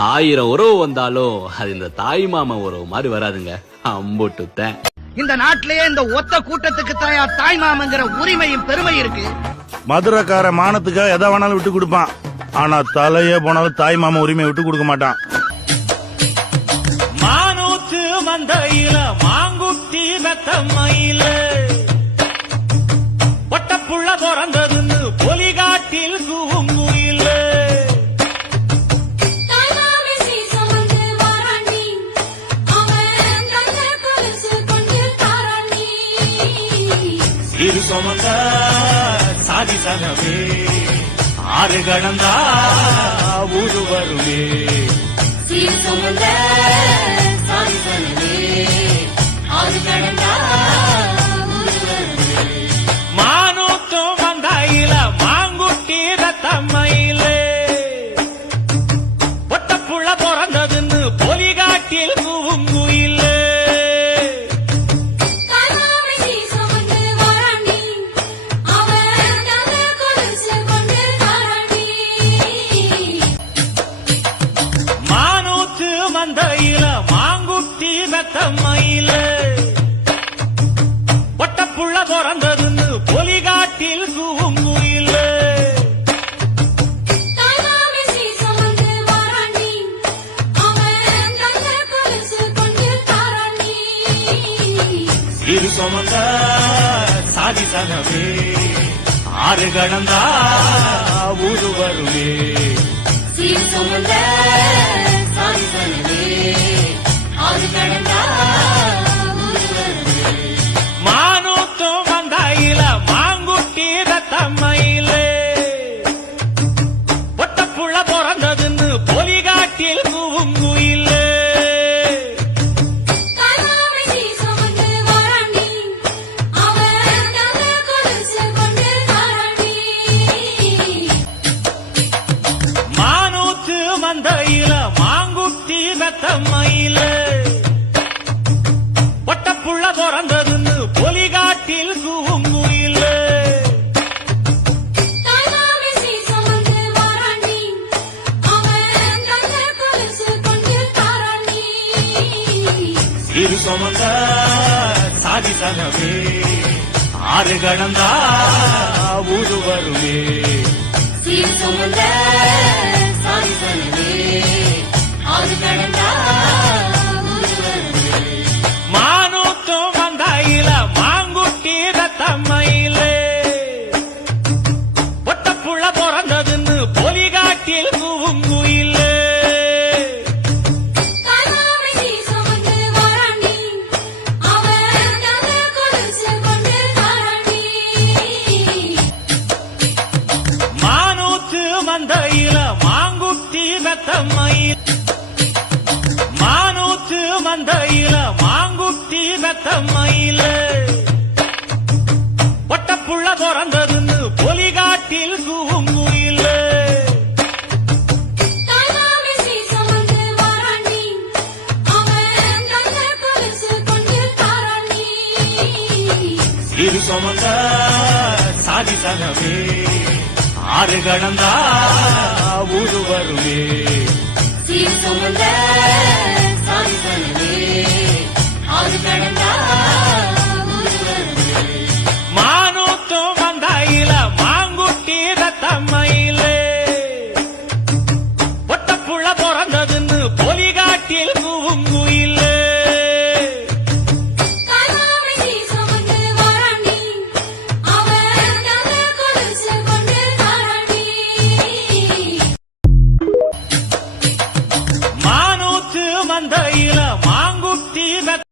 1000 உறவு வந்தாலும் அது இந்த தாய் மாமா உறவு மாதிரி வராதுங்க. அம்புட்டுத்தேன். இந்த நாட்டிலேயே இந்த ஒத்த கூட்டத்துக்கு தாய் மாமங்கிற உரிமையும் பெருமை இருக்கு. மதுரைக்கார மானத்துக்காக எதை வேணாலும் விட்டு கொடுப்பான். ஆனா தலையே போனாலும் தாய் மாமா உரிமையை விட்டு கொடுக்க மாட்டான். மானூத்து மந்தையில மாங்குட்டி மெத்தம்மையில ஒட்டப்புள்ள பிறந்ததுன்னு பொலிகாட்டில் கூங்குயில இரு சுமந்த சாதி தனவே ஆறு கடந்தா ஊரு வருவே மானூத்தும் வந்தாயில மாங்குட்டி ரத்தம்மையில ஒட்டப்புள்ள பிறந்ததுன்னு பொலிகாட்டில் கூங்குயில மந்தையில மாங்குட்டி மெத்தம்மையில ஒட்டப்புள்ள பிறந்ததுன்னு பொலிகாட்டில் கூங்குயில இரு சுமந்த சாதி தனவே ஆறு கடந்தா ஊரு வருவே மானூத்தும் வந்தாயில மாங்குட்டி ரத்தம்மையில ஒட்டப்புள்ள பிறந்ததுன்னு பொலிகாட்டில் கூங்குயில மானூத்து மந்தையில மாங்குட்டி மெத்தம்மையில ஒட்டப்புள்ள பிறந்ததுன்னு பொலிகாட்டில் கூங்குயில இரு சுமந்த சாதி தனவே ஆறு கடந்தா ஊரு வருவே மானூத்தும் வந்தாயில மாங்குட்டி ரத்தம்மையில ஒட்டப்புள்ள பிறந்ததுன்னு பொலிகாட்டில் கூங்குயில மானூத்து மந்தையில மாங்குட்டி மெத்தம்மையில மானூத்து மந்தையில மாங்குட்டி மெத்தம்மையில ஒட்டப்புள்ள பிறந்ததுன்னு பொலிகாட்டில் கூங்குயில இரு சுமந்த சாதி தனவே ஆறு கடந்தா ஊரு வருவே மானூத்தும் வந்தாயில மாங்குட்டி ரத்தம்மையில ஒட்டப்புள்ள பிறந்ததுன்னு பொலிகாட்டில் கூங்குயில மானூத்து மந்தையில